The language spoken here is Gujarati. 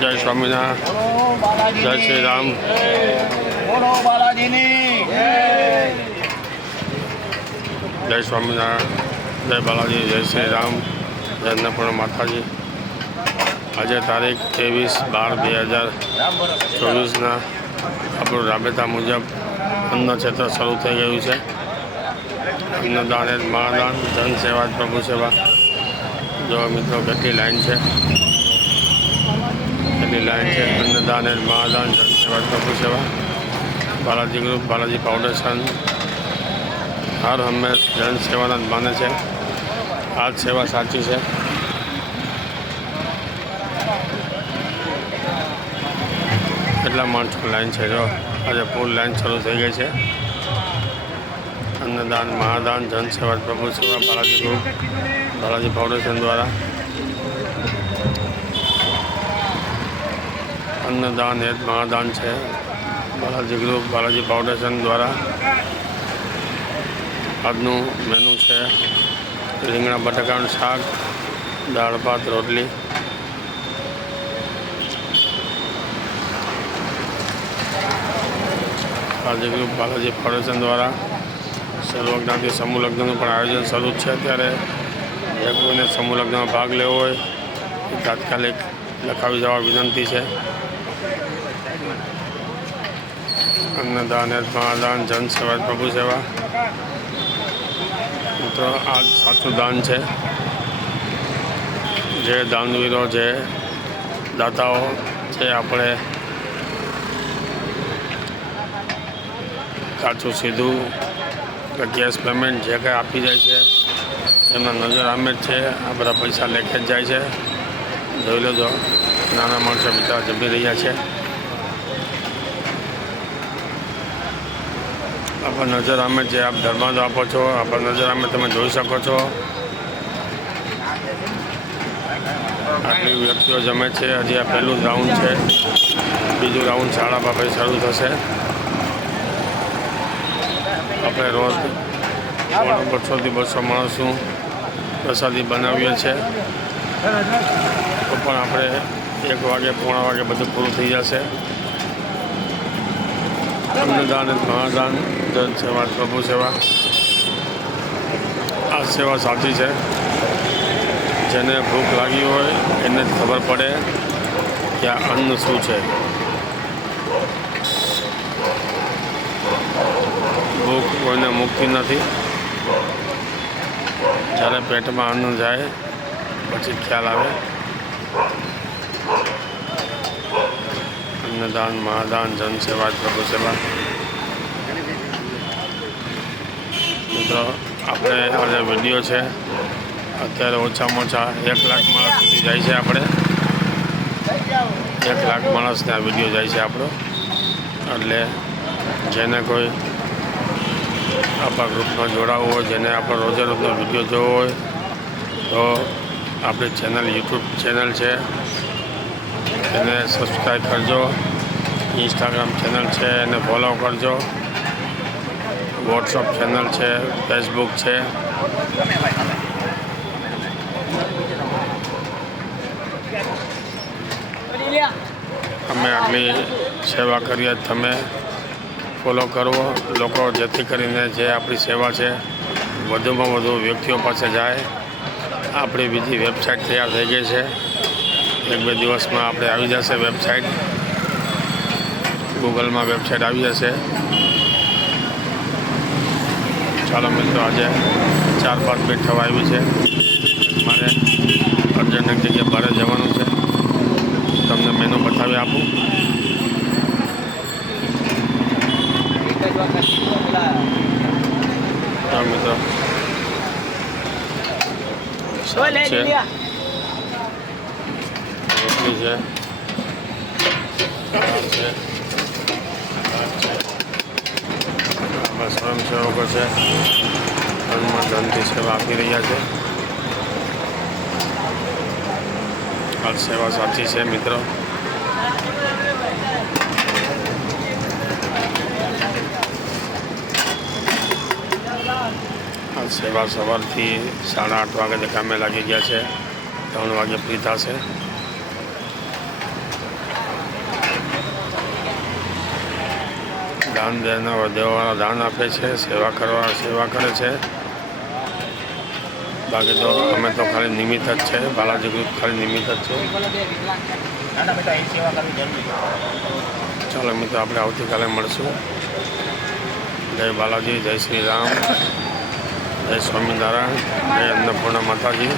જય સ્વામિનારાયણ, જય શ્રી રામ, જય સ્વામિનારાયણ, જય બાલાજી, જય શ્રી રામ, જય અન્નપૂર્ણા માતાજી. આજે તારીખ 23/12/2024 આપણું રાબેતા મુજબ અન્ન ક્ષેત્ર શરૂ થઈ ગયું છે. અન્નદાન એ મહાદાન, જન સેવા જ પ્રભુ સેવા. જો મિત્રો કેટલી લાઈન છે, અન્નદાન એ મહાદાન, જન સેવા જ પ્રભુ સેવા. બાલાજી ગ્રુપ, બાલાજી ફાઉન્ડેશન હર હંમેશ જન સેવાના જ માને છે. આ જ સેવા સાચી છે. કેટલા માણસો લાઈન છે, જો આજે ફૂલ લાઈન શરૂ થઈ ગઈ છે. અન્નદાન, મહાદાન, જન સેવા પ્રભુ સેવા, બાલાજી ગ્રુપ, બાલાજી ફાઉન્ડેશન દ્વારા. અન્નદાન એ મહાદાન છે. બાલાજી ગ્રુપ, બાલાજી ફાઉન્ડેશન દ્વારા આજનું મેનુ છે રીંગણા બટાકાનું શાક, દાળ ભાત, રોટલી. બાલાજી ગ્રુપ, બાલાજી ફાઉન્ડેશન દ્વારા સર્વજ્ઞાતિ સમૂહ લગ્નનું પણ આયોજન શરૂ છે. અત્યારે જે કોઈને સમૂહ લગ્નમાં ભાગ લેવો હોય એ તાત્કાલિક લખાવી જવા વિનંતી છે. અન્નદાન એ મહાદાન, જન સેવા પ્રભુ સેવા. મિત્રો આ સાચું દાન છે. જે દાનવીરો, જે દાતાઓ છે, આપણે કાચું સીધું કે કેશ પેમેન્ટ જે કંઈ આપી જાય છે એમના નજર આમે જ છે. આ બધા પૈસા લેખે જ જાય છે. જોઈ લેજો, નાના માણસો બિચારા જમી રહ્યા છે. આપણા નજર આમે જે આપ ધર્માંદ આપો છો, આપણા નજર આમે તમે જોઈ શકો છો. આટલી વ્યક્તિઓ જમે છે. હજી આ પહેલું જ રાઉન્ડ છે. બીજું રાઉન્ડ 5:30 શરૂ થશે. આપણે રોજ 150 થી 200 માણસનું પ્રસાદી બનાવીએ છીએ. તો પણ આપણે 1 વાગે, 1:15 વાગે બધું પૂરું થઈ જશે. અન્નદાન મહાદાન, જન સેવા પ્રભુ સેવા. આ સેવા સાચી છે. જેને ભૂખ લાગી હોય એને જ ખબર પડે કે આ અન્ન શું છે. ભૂખ કોઈને મુક્તિ નથી. જ્યારે પેટમાં અન્ન જાય પછી ખ્યાલ આવે. અન્નદાન, મહાદાન, જન સેવા પ્રભુ સેવા. મિત્રો આપણે આજે વિડીયો છે, અત્યારે ઓછામાં ઓછા 1 લાખ માણસ સુધી જાય છે. આપણે 1 લાખ માણસને આ વિડીયો જાય છે આપણો. એટલે જેને કોઈ આપણા ગ્રુપમાં જોડાવવું હોય, જેને આપણો રોજે રોજનો વિડીયો જોવો હોય તો આપણી ચેનલ, યુટ્યુબ ચેનલ છે એને સબસ્ક્રાઈબ કરજો. ઇન્સ્ટાગ્રામ ચેનલ છે એને ફોલો કરજો. વોટ્સઅપ ચેનલ છે, ફેસબુક છે. અમે આટલી સેવા કરીએ, તમે ફોલો કરવો લોકો, જેથી કરીને જે આપણી સેવા છે વધુમાં વધુ વ્યક્તિઓ પાસે જાય. આપણી બીજી વેબસાઇટ તૈયાર થઈ ગઈ છે. 1-2 દિવસમાં આપણે આવી જશે વેબસાઇટ. ગૂગલમાં વેબસાઇટ આવી જશે. ચાલો મિત્રો, આજે 4-5 મિનિટ થવા આવી છે. મારે અર્જન્ટ એક જગ્યાએ બહાર જવાનું છે. તમને મેનુ બતાવી આપું. તો મિત્રો રોટલી છે, દાળ છે, આપણા સ્વયંસેવકો છે, ધનમાં ધનથી સેવા આપી રહ્યા છે. આ સેવા સાચી છે મિત્રો. આ સેવા સવારથી 8:30 વાગે કામે લાગી ગયા છે. 3 વાગે ફ્રી થશે. દાન દેવાવાળા દાન આપે છે, સેવા કરે છે. બાકી તો અમે તો ખાલી નિમિત્ત જ છે. બાલાજી ગ્રુપ ખાલી નિમિત્ત જ છે. ચાલો મિત્રો, આપણે આવતીકાલે મળશું. જય બાલાજી, જય શ્રી રામ, જય સ્વામિનારાયણ, જય અન્નપૂર્ણા માતાજી.